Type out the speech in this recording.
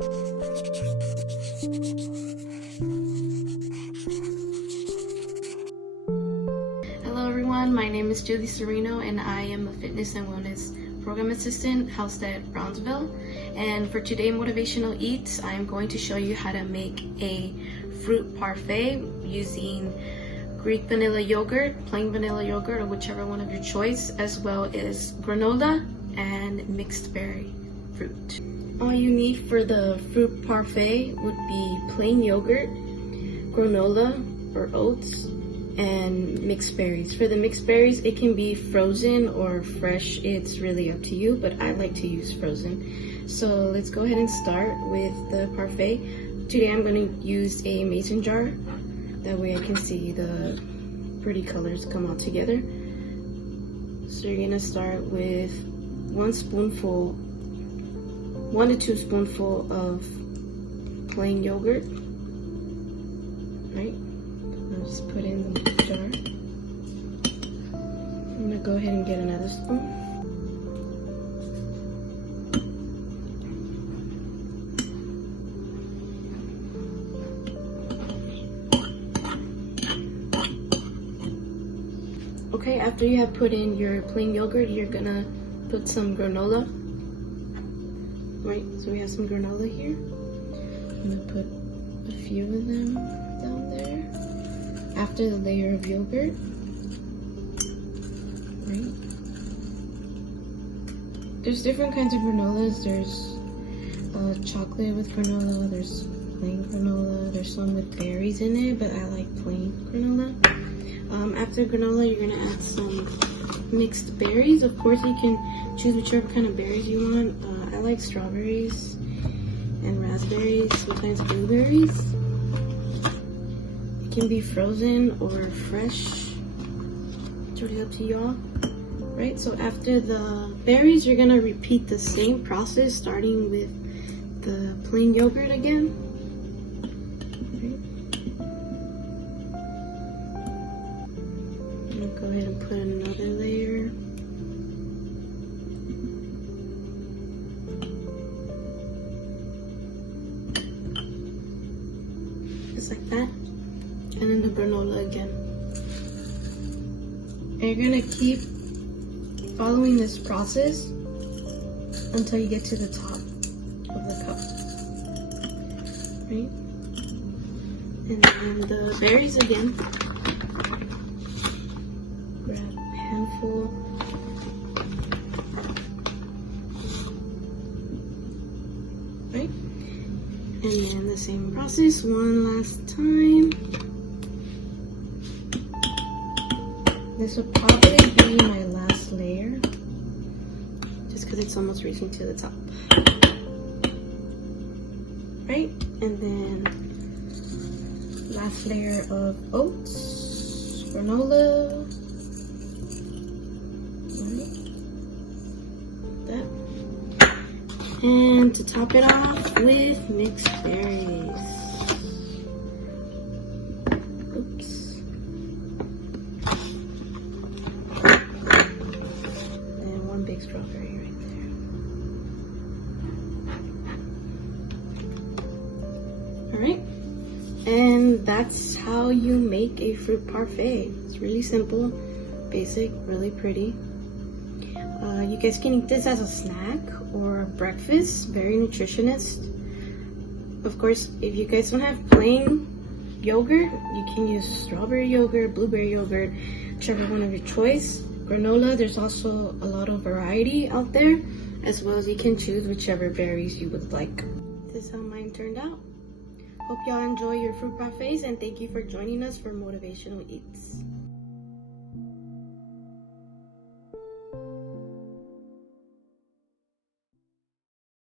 Hello everyone, my name is Julie Serino and I am a fitness and wellness program assistant housed at Brownsville. And for today Motivational Eats, I am going to show you how to make a fruit parfait using Greek vanilla yogurt, plain vanilla yogurt, or whichever one of your choice, as well as granola and mixed berry fruit. All you need for the fruit parfait would be plain yogurt, granola or oats, and mixed berries. For the mixed berries, it can be frozen or fresh. It's really up to you, but I like to use frozen. So let's go ahead and start with the parfait. Today I'm going to use a mason jar. That way I can see the pretty colors come out together. So you're going to start with 1 to 2 spoonfuls of plain yogurt. Right? I'll just put it in the jar. I'm going to go ahead and get another spoon. Okay, after you have put in your plain yogurt, you're gonna put some granola. Right, so we have some granola here. I'm gonna put a few of them down there after the layer of yogurt. Right. There's different kinds of granolas. There's chocolate with granola, there's plain granola, there's some with berries in it, but I like plain granola. After granola, you're gonna add some mixed berries. Of course, you can choose whichever kind of berries you want. I like strawberries and raspberries, sometimes blueberries. It can be frozen or fresh. It's really up to y'all. Right, so after the berries, you're gonna repeat the same process, starting with the plain yogurt again. Go ahead and put another layer. Just like that. And then the granola again. And you're gonna keep following this process until you get to the top of the cup. Right? And then the berries again. Grab a handful. Right? And then the same process one last time. This will probably be my last layer, just because it's almost reaching to the top. Right? And then last layer of oats, granola. And to top it off with mixed berries. Oops. And one big strawberry right there. Alright. And that's how you make a fruit parfait. It's really simple, basic, really pretty. You guys can eat this as a snack or breakfast, very nutritionist. Of course, if you guys don't have plain yogurt, you can use strawberry yogurt, blueberry yogurt, whichever one of your choice. Granola, there's also a lot of variety out there, as well as you can choose whichever berries you would like. This is how mine turned out. Hope y'all enjoy your fruit parfaits, and thank you for joining us for Motivational Eats.